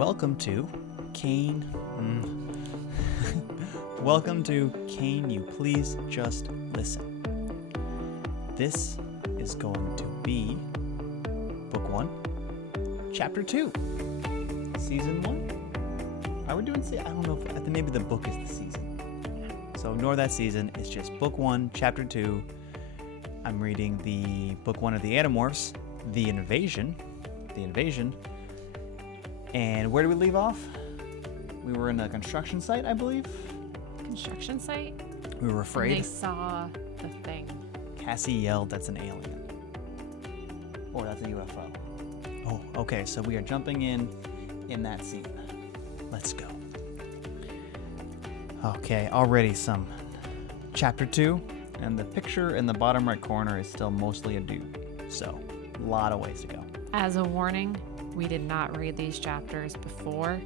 Welcome to Kane. Welcome to Kane, You Please Just Listen. This is going to be Book 1, Chapter 2, Season 1. Are we doing? I don't know if maybe the book is the season. So ignore that season. It's just Book 1, Chapter 2. I'm reading the Book 1 of the Animorphs, The Invasion. And where do we leave off? We were in a construction site, I believe. Construction site? We were afraid. And they saw the thing. Cassie yelled, "That's an alien." Or that's a UFO. Oh, okay, so we are jumping in that scene. Let's go. Okay, already some Chapter 2, and the picture in the bottom right corner is still mostly a dude. So, a lot of ways to go. As a warning, we did not read these chapters before.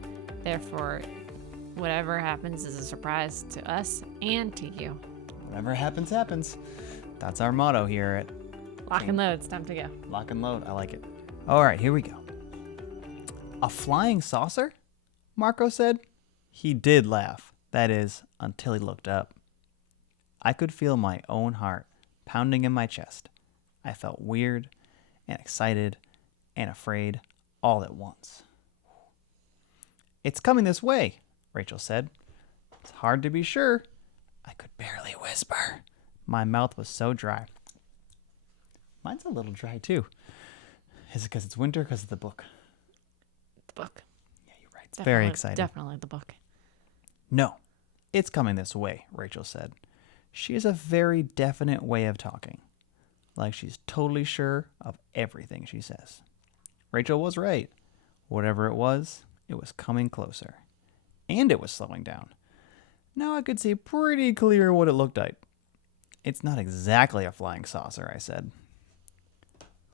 Therefore, whatever happens is a surprise to us and to you. Whatever happens, happens. That's our motto here at Lock and load, it's time to go. Lock and load, I like it. All right, here we go. A flying saucer? Marco said. He did laugh. That is, until he looked up. I could feel my own heart pounding in my chest. I felt weird and excited and afraid all at once. "It's coming this way," Rachel said. "It's hard to be sure." I could barely whisper. My mouth was so dry. Mine's a little dry too. Is it because it's winter or because of the book? The book. Yeah, you're right. It's very exciting. Definitely the book. "No, it's coming this way," Rachel said. She has a very definite way of talking, like she's totally sure of everything she says. Rachel was right. Whatever it was coming closer. And it was slowing down. Now I could see pretty clear what it looked like. "It's not exactly a flying saucer," I said.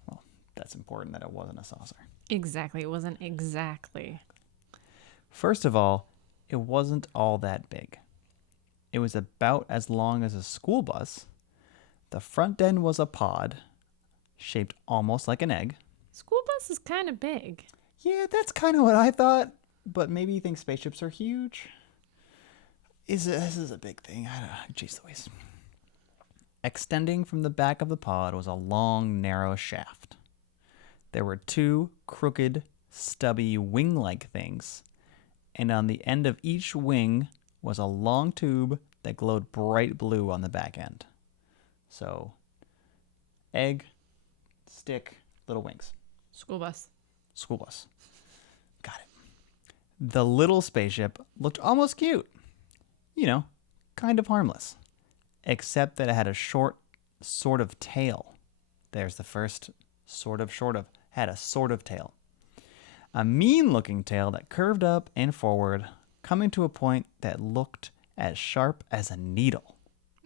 Well, that's important that it wasn't a saucer. Exactly. It wasn't exactly. First of all, it wasn't all that big. It was about as long as a school bus. The front end was a pod, shaped almost like an egg. School bus is kind of big. Yeah, that's kind of what I thought, but maybe you think spaceships are huge? This is a big thing. I don't know. Jeez Louise. Extending from the back of the pod was a long, narrow shaft. There were two crooked, stubby wing-like things, and on the end of each wing was a long tube that glowed bright blue on the back end. So, egg, stick, little wings. School bus. School bus. Got it. The little spaceship looked almost cute. You know, kind of harmless. Except that it had a short sort of tail. There's the first sort of had a sort of tail. A mean-looking tail that curved up and forward, coming to a point that looked as sharp as a needle.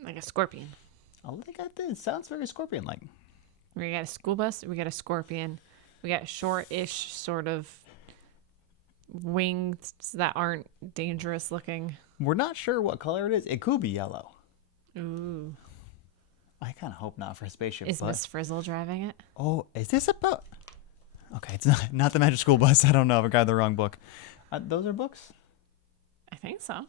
Like a scorpion. I think it sounds very scorpion-like. We got a school bus. We got a scorpion. We got short-ish sort of wings that aren't dangerous looking. We're not sure what color it is. It could be yellow. Ooh. I kind of hope not for a spaceship. Is Miss Frizzle driving it? Oh, is this about... Okay, it's not the Magic School Bus. I don't know. I got the wrong book. Those are books? I think so.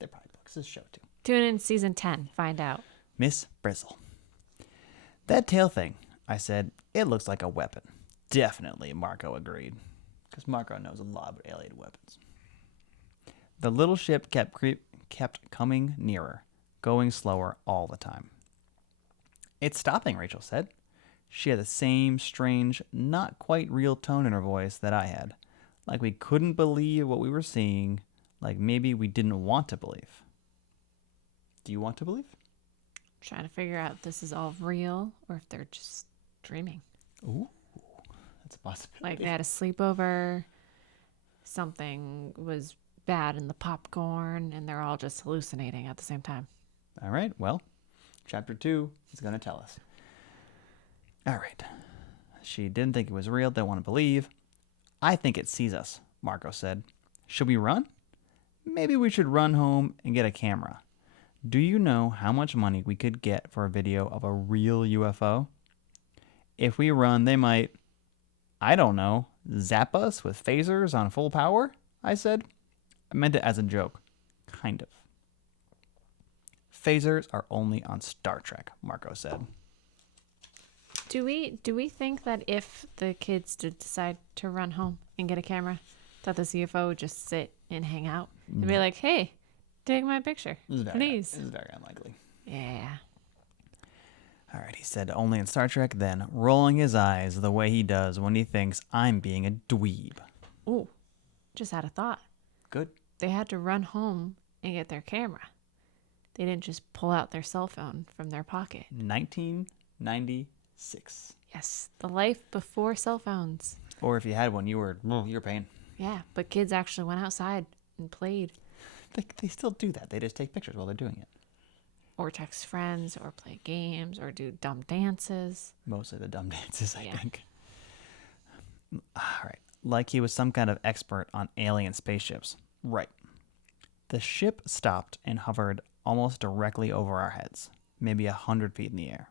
They're probably books. This show too. Tune in season 10. Find out. Miss Frizzle. "That tail thing," I said. "It looks like a weapon." "Definitely," Marco agreed. Because Marco knows a lot about alien weapons. The little ship kept coming nearer, going slower all the time. "It's stopping," Rachel said. She had the same strange, not quite real tone in her voice that I had. Like we couldn't believe what we were seeing, like maybe we didn't want to believe. Do you want to believe? Trying to figure out if this is all real or if they're just dreaming. Ooh, that's a possibility. Like they had a sleepover, something was bad in the popcorn, and they're all just hallucinating at the same time. All right, well, Chapter 2 is going to tell us. All right. She didn't think it was real, didn't want to believe. "I think it sees us," Marco said. "Should we run? Maybe we should run home and get a camera. Do you know how much money we could get for a video of a real UFO? If we run, they might, I don't know, zap us with phasers on full power?" I said. I meant it as a joke. Kind of. Phasers are only on Star Trek, Marco said. Do we think that if the kids did decide to run home and get a camera, that the CFO would just sit and hang out and be like, "Hey, take my picture, please"? This is very unlikely. Yeah. All right, he said only in Star Trek, then rolling his eyes the way he does when he thinks I'm being a dweeb. Ooh, just had a thought. Good. They had to run home and get their camera. They didn't just pull out their cell phone from their pocket. 1996. Yes, the life before cell phones. Or if you had one, you were paying. Yeah, but kids actually went outside and played. They still do that. They just take pictures while they're doing it. Or text friends, or play games, or do dumb dances. Mostly the dumb dances, I Yeah. think. All right. Like he was some kind of expert on alien spaceships. Right. The ship stopped and hovered almost directly over our heads, maybe 100 feet in the air.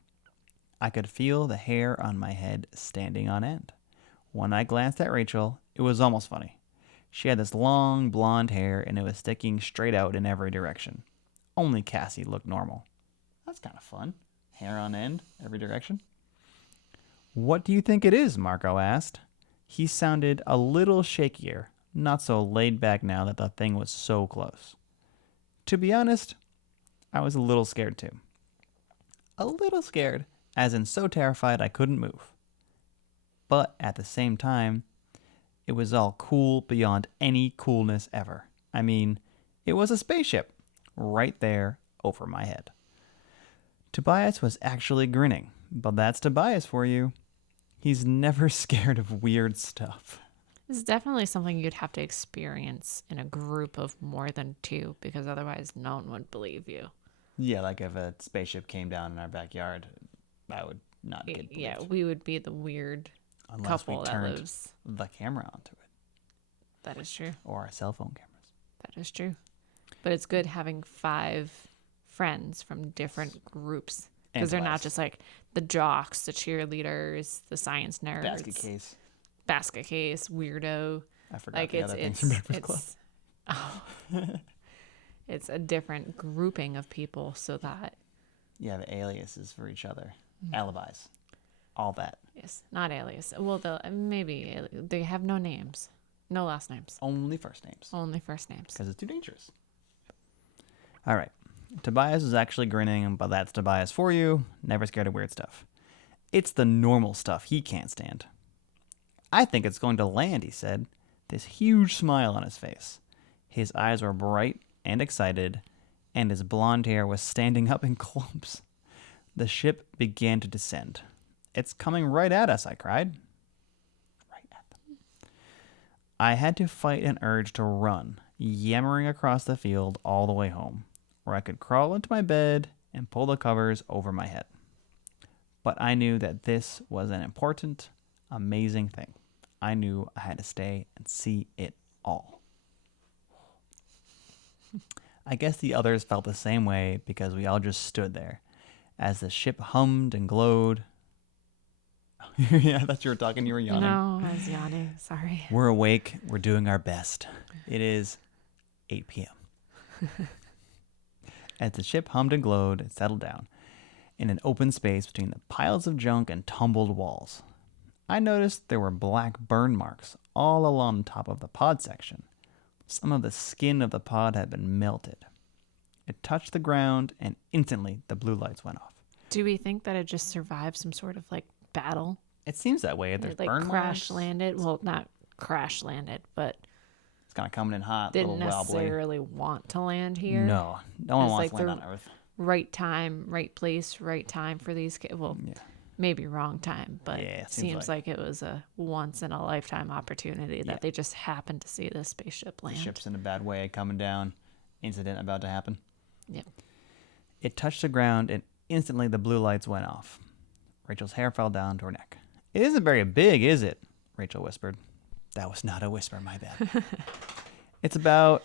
I could feel the hair on my head standing on end. When I glanced at Rachel, it was almost funny. She had this long blonde hair and it was sticking straight out in every direction. Only Cassie looked normal. That's kind of fun. Hair on end, every direction. What do you think it is? Marco asked. He sounded a little shakier, not so laid back now that the thing was so close. To be honest, I was a little scared too. A little scared, as in so terrified I couldn't move. But at the same time, it was all cool beyond any coolness ever. I mean, it was a spaceship right there over my head. Tobias was actually grinning, but that's Tobias for you. He's never scared of weird stuff. This is definitely something you'd have to experience in a group of more than two, because otherwise no one would believe you. Yeah, like if a spaceship came down in our backyard, I would not get believed. Yeah, we would be the weird Unless couple we that turned lives. the camera onto it, That is true. or our cell phone cameras. That is true. But it's good having 5 friends from different groups, because they're not just like the jocks, the cheerleaders, the science nerds, basket case, weirdo. I forgot Like the other things from Breakfast Club. It's a different grouping of people, so that Yeah, the aliases for each other, alibis, all that. yes, not alias. Well, they have no names, no last names, Only first names, only first names. because it's too dangerous. All right. Tobias is actually grinning, but that's Tobias for you. Never scared of weird stuff. It's the normal stuff he can't stand. I think it's going to land, he said, this huge smile on his face. His eyes were bright and excited, and his blonde hair was standing up in clumps. The ship began to descend. It's coming right at us, I cried. Right at them. I had to fight an urge to run, yammering across the field all the way home, where I could crawl into my bed and pull the covers over my head. But I knew that this was an important, amazing thing. I knew I had to stay and see it all. I guess the others felt the same way because we all just stood there as the ship hummed and glowed. Yeah, I thought you were talking. You were yawning. No, I was yawning. Sorry. We're awake. We're doing our best. It is 8 p.m. As the ship hummed and glowed, it settled down in an open space between the piles of junk and tumbled walls. I noticed there were black burn marks all along the top of the pod section. Some of the skin of the pod had been melted. It touched the ground, and instantly the blue lights went off. Do we think that it just survived some sort of like battle? It seems that way. There's It like burn crash marks. landed. Well, not crash landed, but It's kind of coming in hot, a didn't little wobbly. necessarily want to land here. No one It's wants like to land the- on Earth. Right time, right place, right time for these kids. Well, Yeah. maybe wrong time, but Yeah, it seems seems like it was a once in a lifetime opportunity that Yeah. they just happened to see this spaceship land. Ship's in a bad way, coming down. Incident about to happen. Yep. It touched the ground, and instantly the blue lights went off. Rachel's hair fell down to her neck. It isn't very big, is it? Rachel whispered. That was not a whisper, my bad. It's about,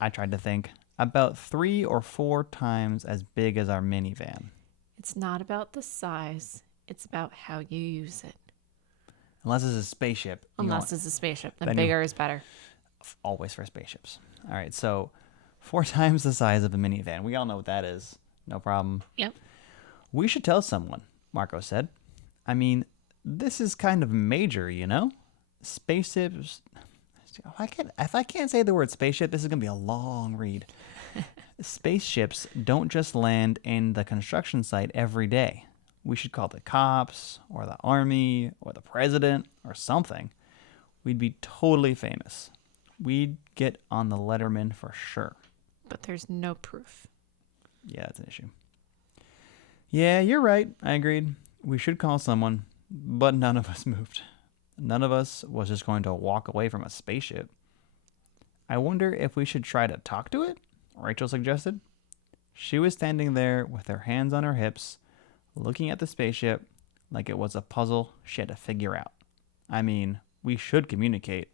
I tried to think, about 3 or 4 times as big as our minivan. It's not about the size, it's about how you use it. Unless it's a spaceship. Unless it's a spaceship, then then you- bigger is better. Always for spaceships. All right, so 4 times the size of a minivan. We all know what that is. No problem. Yep. We should tell someone, Marco said. I mean, this is kind of major, you know? Spaceships. If I can't say the word spaceship, this is going to be a long read. Spaceships don't just land in the construction site every day. We should call the cops, or the army, or the president, or something. We'd be totally famous. We'd get on the Letterman for sure. But there's no proof. Yeah, that's an issue. Yeah, you're right. I agreed. We should call someone, but none of us moved. None of us was just going to walk away from a spaceship. I wonder if we should try to talk to it, Rachel suggested. She was standing there with her hands on her hips, looking at the spaceship like it was a puzzle she had to figure out. I mean, we should communicate,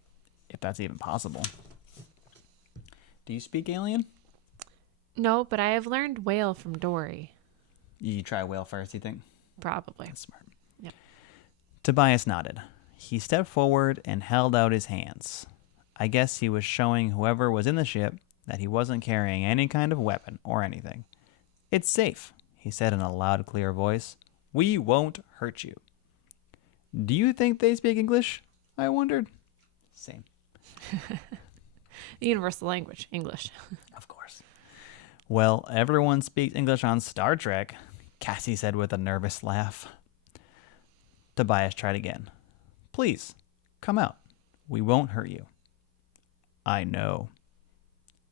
if that's even possible. Do you speak alien? No, but I have learned whale from Dory. You try whale first, you think? Probably. That's smart. Yep. Tobias nodded. He stepped forward and held out his hands. I guess he was showing whoever was in the ship that he wasn't carrying any kind of weapon or anything. It's safe, he said in a loud, clear voice. We won't hurt you. Do you think they speak English? I wondered. Same. The universal language, English. Of course. Well, everyone speaks English on Star Trek, Cassie said with a nervous laugh. Tobias tried again. Please, come out. We won't hurt you. I know.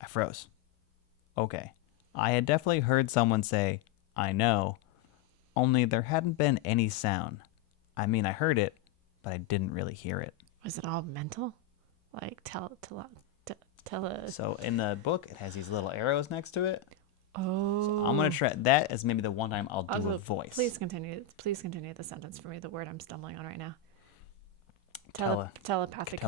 I froze. Okay. I had definitely heard someone say, I know, only there hadn't been any sound. I mean, I heard it, but I didn't really hear it. Was it all mental? Like, tell us. So in the book, it has these little arrows next to it. Oh. So I'm going to try that as maybe the one time I'll do a voice. Please continue the sentence for me, the word I'm stumbling on right now. Telepathic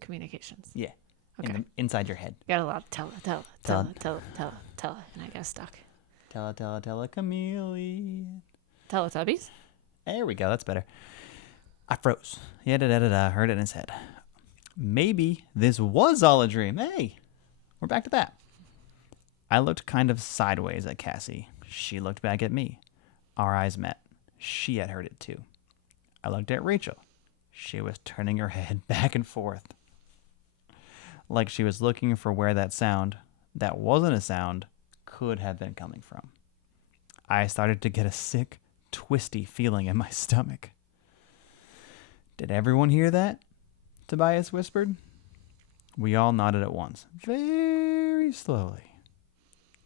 communications. Yeah. Okay. Inside your head. Got a lot of tele, and I got stuck. Chameleon. Teletubbies? There we go. That's better. I froze. Yeah, heard it in his head. Maybe this was all a dream. Hey, we're back to that. I looked kind of sideways at Cassie. She looked back at me. Our eyes met. She had heard it too. I looked at Rachel. She was turning her head back and forth, like she was looking for where that sound, that wasn't a sound, could have been coming from. I started to get a sick, twisty feeling in my stomach. Did everyone hear that? Tobias whispered. We all nodded at once, very slowly.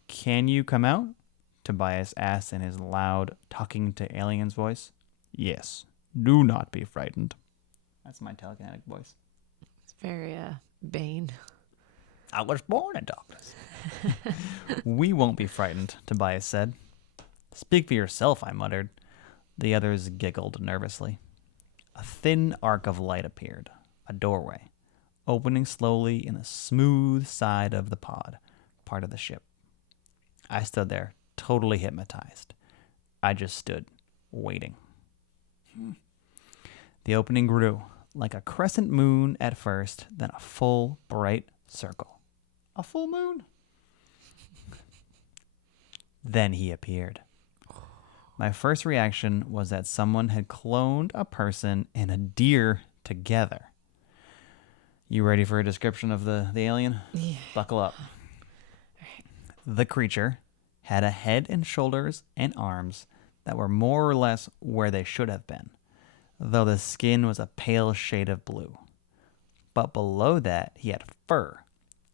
Can you come out? Tobias asked in his loud, talking to aliens voice. Yes, do not be frightened. That's my telekinetic voice. It's very, Bane. I was born in darkness. We won't be frightened, Tobias said. Speak for yourself, I muttered. The others giggled nervously. A thin arc of light appeared, a doorway, opening slowly in the smooth side of the pod, part of the ship. I stood there, totally hypnotized. I just stood, waiting. The opening grew, like a crescent moon at first, then a full, bright circle. A full moon? Then he appeared. My first reaction was that someone had cloned a person and a deer together. You ready for a description of the alien? Yeah. Buckle up. Right. The creature had a head and shoulders and arms that were more or less where they should have been, though the skin was a pale shade of blue. But below that, he had fur,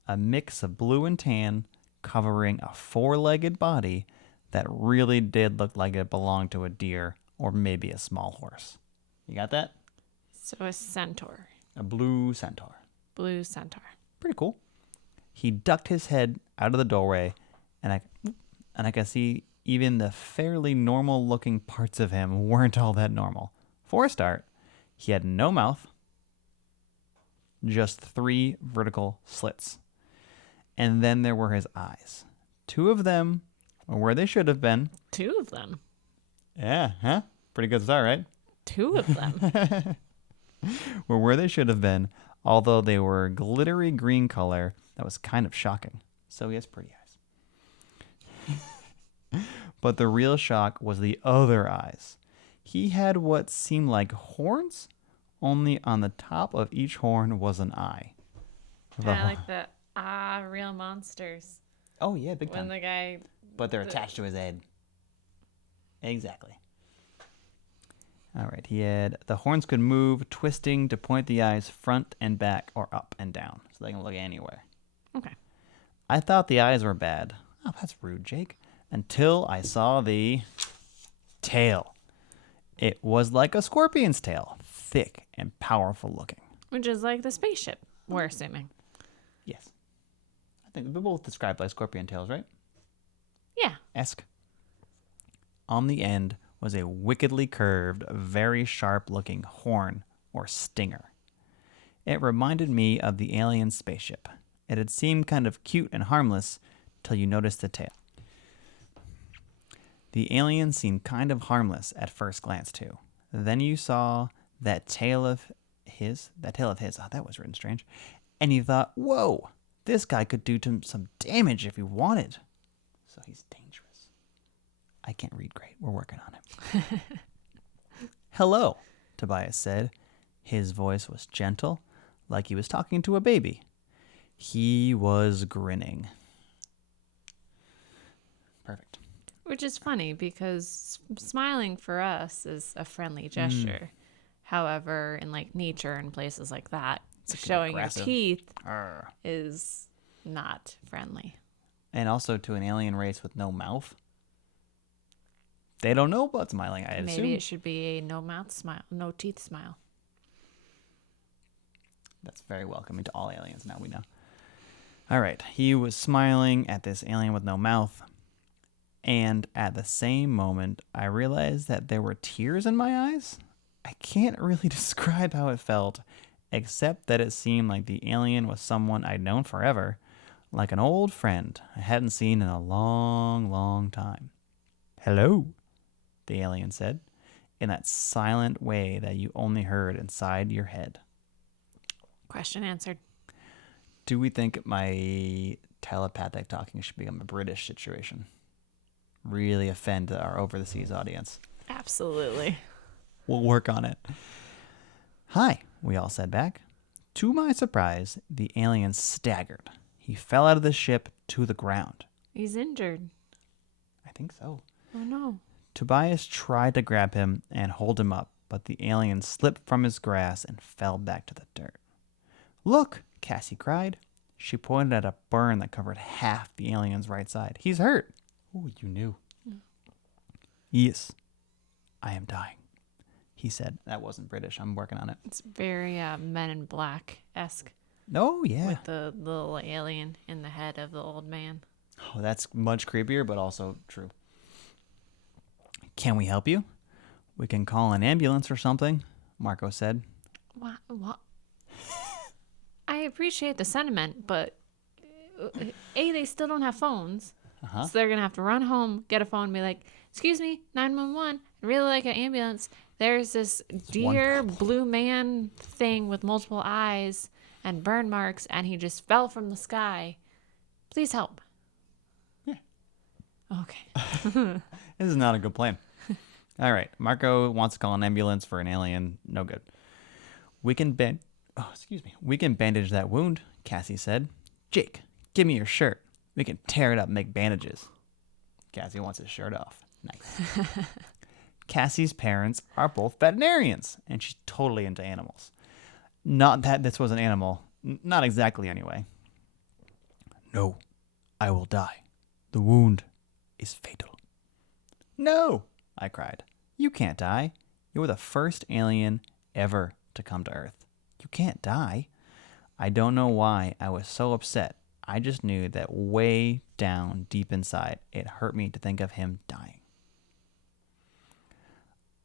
a mix of blue and tan, covering a four-legged body that really did look like it belonged to a deer or maybe a small horse. You got that? So a centaur. A blue centaur. Blue centaur. Pretty cool. He ducked his head out of the doorway, and I could see even the fairly normal-looking parts of him weren't all that normal. For a start, he had no mouth, just 3 vertical slits. And then there were his eyes. 2 of them were where they should have been. 2 of them? Yeah, huh? Pretty good start, right? 2 of them? Were where they should have been, although they were glittery green color that was kind of shocking. So he has pretty eyes. But the real shock was the other eyes. He had what seemed like horns, only on the top of each horn was an eye. Kind of like the real monsters. Oh, yeah, big time. When the guy... But they're attached to his head. Exactly. All right, he had... The horns could move, twisting to point the eyes front and back or up and down, so they can look anywhere. Okay. I thought the eyes were bad. Oh, that's rude, Jake. Until I saw the tail. It was like a scorpion's tail, thick and powerful looking. Which is like the spaceship, we're assuming. Yes. I think they're both described like scorpion tails, right? Yeah. Esque. On the end was a wickedly curved, very sharp-looking horn or stinger. It reminded me of the alien spaceship. It had seemed kind of cute and harmless till you noticed the tail. The alien seemed kind of harmless at first glance, too. Then you saw that tail of his. Oh, that was written strange. And you thought, whoa, this guy could do some damage if he wanted. So he's dangerous. I can't read great. We're working on him. Hello, Tobias said. His voice was gentle, like he was talking to a baby. He was grinning. Perfect. Which is funny because smiling for us is a friendly gesture. However, in like nature and places like that, showing your teeth is not friendly. And also to an alien race with no mouth. They don't know about smiling, I assume. Maybe it should be a no mouth smile, no teeth smile. That's very welcoming to all aliens, now we know. All right, he was smiling at this alien with no mouth. And at the same moment, I realized that there were tears in my eyes. I can't really describe how it felt, except that it seemed like the alien was someone I'd known forever, like an old friend I hadn't seen in a long, long time. Hello, the alien said, in that silent way that you only heard inside your head. Question answered. Do we think my telepathic talking should become a British situation? Really offend our over-the-seas audience. Absolutely. We'll work on it. Hi, we all said back. To my surprise, the alien staggered. He fell out of the ship to the ground. He's injured. I think so. Oh, no. Tobias tried to grab him and hold him up, but the alien slipped from his grasp and fell back to the dirt. Look, Cassie cried. She pointed at a burn that covered half the alien's right side. He's hurt. Oh, you knew. Yes, I am dying, he said. That wasn't British. I'm working on it. It's very Men in Black-esque. Oh, yeah. With the little alien in the head of the old man. Oh, that's much creepier, but also true. Can we help you? We can call an ambulance or something, Marco said. What? I appreciate the sentiment, but they still don't have phones. So they're going to have to run home, get a phone, and be like, excuse me, 911, I'd really like an ambulance. There's this deer blue man thing with multiple eyes and burn marks, and he just fell from the sky. Please help. Yeah. Okay. This is not a good plan. All right. Marco wants to call an ambulance for an alien. No good. We can bandage that wound, Cassie said. Jake, give me your shirt. We can tear it up and make bandages. Cassie wants his shirt off. Nice. Cassie's parents are both veterinarians, and she's totally into animals. Not that this was an animal. Not exactly, anyway. No, I will die. The wound is fatal. No, I cried. You can't die. You're the first alien ever to come to Earth. You can't die. I don't know why I was so upset. I just knew that way down deep inside, it hurt me to think of him dying.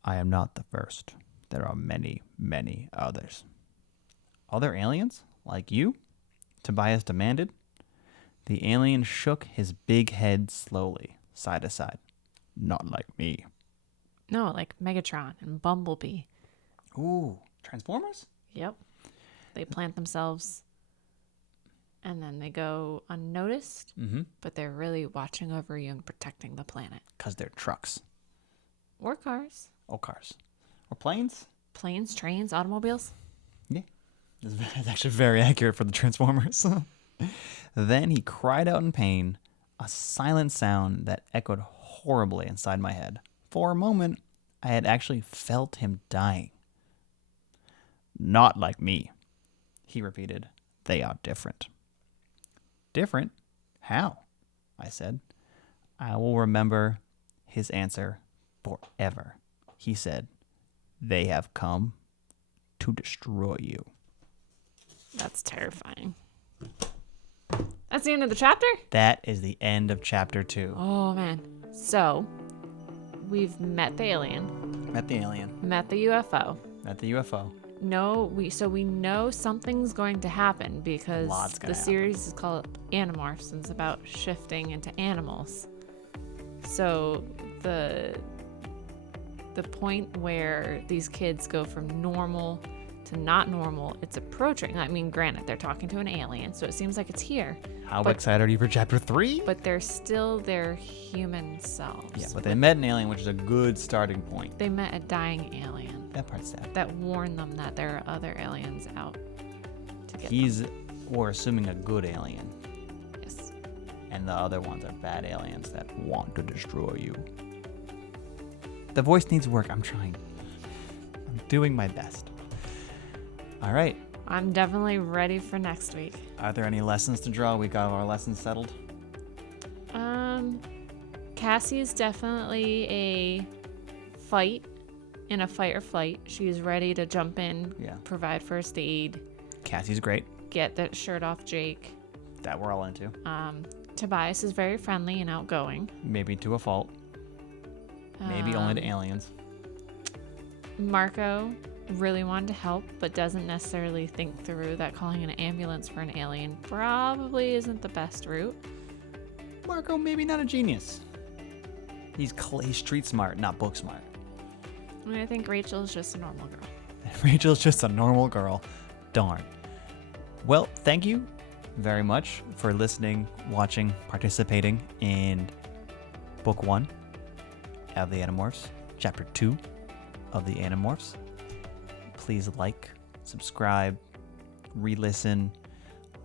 I am not the first. There are many, many others. Other aliens? Like you? Tobias demanded. The alien shook his big head slowly, side to side. Not like me. No, like Megatron and Bumblebee. Ooh, Transformers? Yep. They plant themselves and then they go unnoticed, but they're really watching over you and protecting the planet. Because they're trucks. Or cars. Or cars. Or planes. Planes, trains, automobiles. Yeah. It's actually very accurate for the Transformers. Then he cried out in pain, a silent sound that echoed horribly inside my head. For a moment, I had actually felt him dying. Not like me, he repeated. They are different. Different? How? I said. I will remember his answer forever. He said, they have come to destroy you. That's terrifying. That's the end of the chapter? That is the end of chapter 2. Oh, man. So, we've met the alien. Met the alien. Met the UFO. Met the UFO. We know something's going to happen because the series happen. is called Animorphs and it's about shifting into animals. So the point where these kids go from normal to not normal, it's approaching. I mean, granted, they're talking to an alien, so it seems like it's here. How excited are you for chapter 3? But they're still their human selves. Yeah, but they met an alien, which is a good starting point. They met a dying alien. That part's sad. That warned them that there are other aliens out to get them. We're assuming a good alien. Yes. And the other ones are bad aliens that want to destroy you. The voice needs work. I'm trying. I'm doing my best. All right. I'm definitely ready for next week. Are there any lessons to draw? We got our lessons settled? Cassie is definitely a fight or flight. She's ready to jump in, provide first aid. Cassie's great. Get that shirt off Jake. That we're all into. Tobias is very friendly and outgoing. Maybe to a fault. Maybe only to aliens. Marco really wanted to help, but doesn't necessarily think through that calling an ambulance for an alien probably isn't the best route. Marco, maybe not a genius. He's street smart, not book smart. I mean, I think Rachel's just a normal girl. Rachel's just a normal girl. Darn. Well, thank you very much for listening, watching, participating in Book 1 of the Animorphs, Chapter 2 of the Animorphs. Please like, subscribe, re-listen,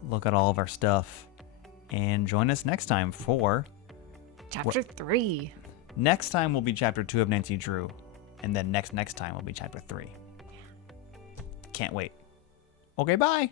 look at all of our stuff, and join us next time for... Chapter 3. Next time will be Chapter 2 of Nancy Drew, and then next time will be Chapter 3. Can't wait. Okay, bye!